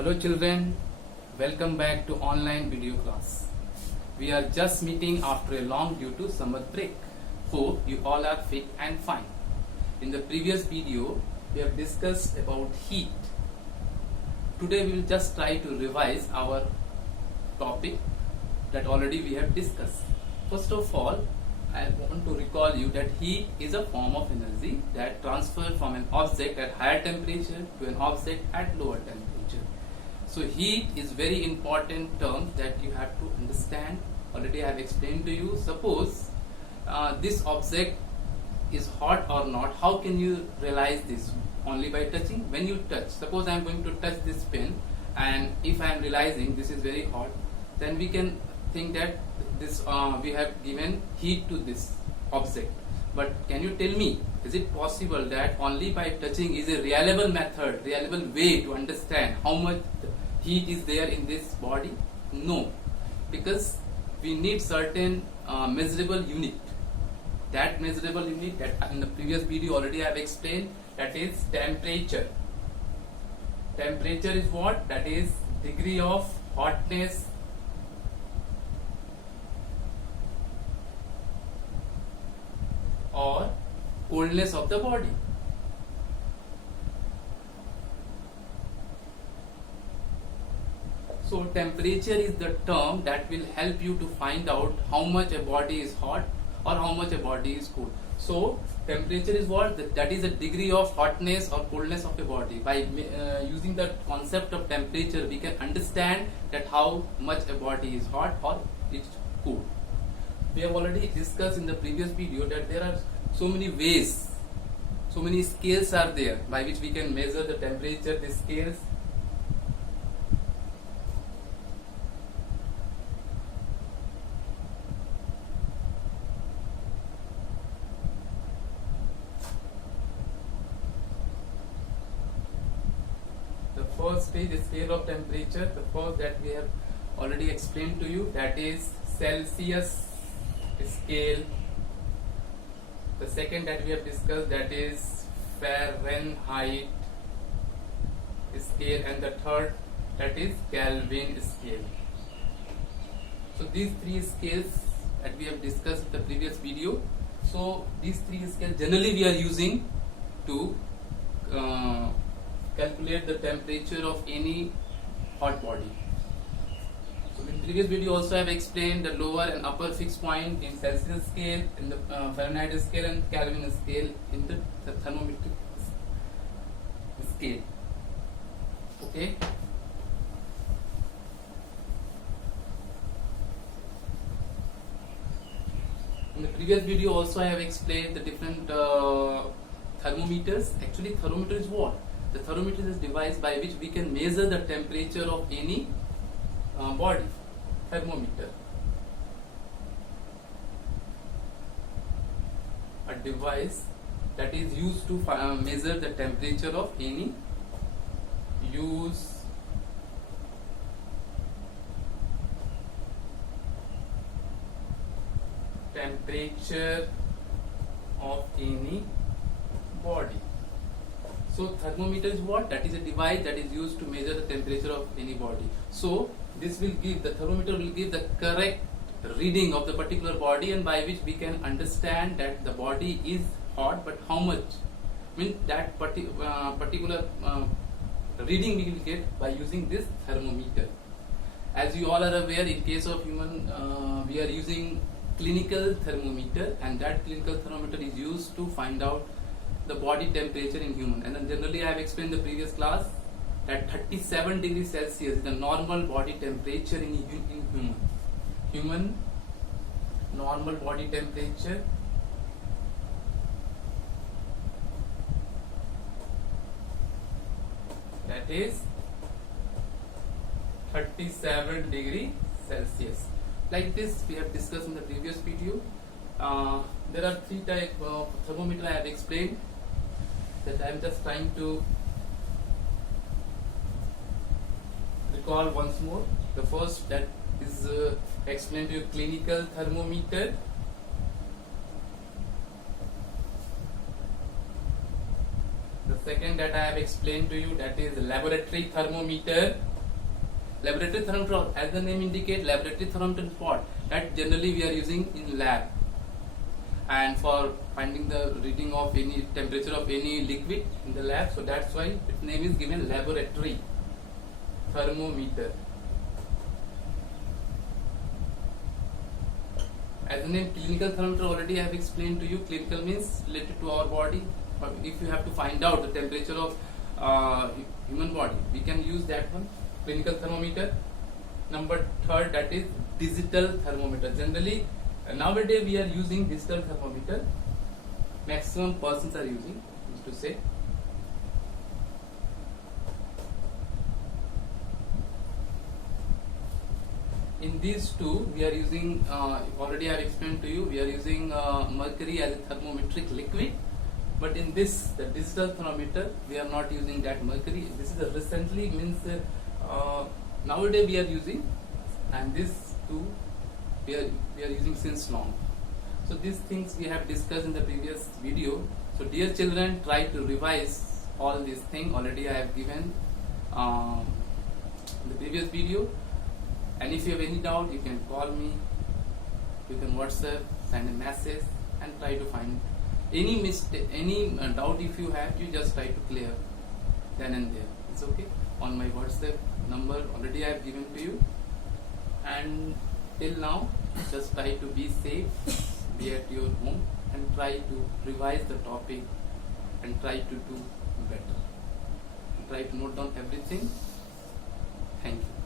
Hello children, welcome back to online video class. We are just meeting after a long due to summer break. Hope you all are fit and fine. In the previous video, we have discussed about heat. Today we will just try to revise our topic that already we have discussed. First of all, I want to recall you that heat is a form of energy that transfers from an object at higher temperature to an object at lower temperature. So heat is very important term that you have to understand. Already I have explained to you. Suppose this object is hot or not. How can you realize this? Only by touching. When you touch, suppose I am going to touch this pen, and if I am realizing this is very hot, then we can think that this we have given heat to this object. But can you tell me, is it possible that only by touching is a reliable method, reliable way to understand how much heat is there in this body? No, because we need certain measurable unit. That measurable unit that in the previous video already I have explained, that is temperature. Temperature is what? That is degree of hotness or coldness of the body. So temperature is the term that will help you to find out how much a body is hot or how much a body is cold. So temperature is what? That is a degree of hotness or coldness of a body. By using the concept of temperature, we can understand that how much a body is hot or it's cold. We have already discussed in the previous video that there are so many ways, so many scales are there by which we can measure the temperature. The scales, the first is the scale of temperature. The first that we have already explained to you, that is Celsius scale. The second that we have discussed, that is Fahrenheit scale, and the third, that is Kelvin scale. So these three scales that we have discussed in the previous video. So these three scales generally we are using to calculate the temperature of any hot body. In previous video also I have explained the lower and upper fixed point in Celsius scale, in the Fahrenheit scale, and Kelvin scale in the thermometric scale. Okay. In the previous video also I have explained the different thermometers. Actually, thermometer is what? The thermometer is a device by which we can measure the temperature of any body. Thermometer, a device that is used to measure the temperature of any temperature of any body. So thermometer is what? That is a device that is used to measure the temperature of any body. So this will give, the thermometer will give the correct reading of the particular body, and by which we can understand that the body is hot, but how much? I mean that particular reading we will get by using this thermometer. As you all are aware, in case of human, we are using clinical thermometer, and that clinical thermometer is used to find out the body temperature in human. And then generally I have explained in the previous class that 37 degrees Celsius is the normal body temperature in human. Human normal body temperature that is 37 degrees Celsius. Like this we have discussed in the previous video. There are three types of thermometer I have explained, that I am just trying to recall once more. The first that is explained to you, clinical thermometer. The second that I have explained to you, that is laboratory thermometer. Laboratory thermometer, as the name indicates, laboratory thermometer is what? That generally we are using in lab, and for finding the reading of any temperature of any liquid in the lab. So that's why its name is given laboratory thermometer. As the name clinical thermometer, already I have explained to you. Clinical means related to our body. But if you have to find out the temperature of human body, we can use that one, clinical thermometer. Number third, that is digital thermometer. Generally, nowadays we are using digital thermometer. Maximum persons are using, is to say. In these two, we are using, already I have explained to you, we are using mercury as a thermometric liquid. But in this, the digital thermometer, we are not using that mercury. This is a recently, means nowadays we are using, and this two we are using since long. So these things we have discussed in the previous video. So dear children, try to revise all these things. Already I have given the previous video. And if you have any doubt, you can call me, you can WhatsApp, send a message, and try to find any mistake, any doubt if you have, you just try to clear then and there. It's okay. On my WhatsApp number already I have given to you. And till now, just try to be safe, be at your home, and try to revise the topic and try to do better. Try to note down everything. Thank you.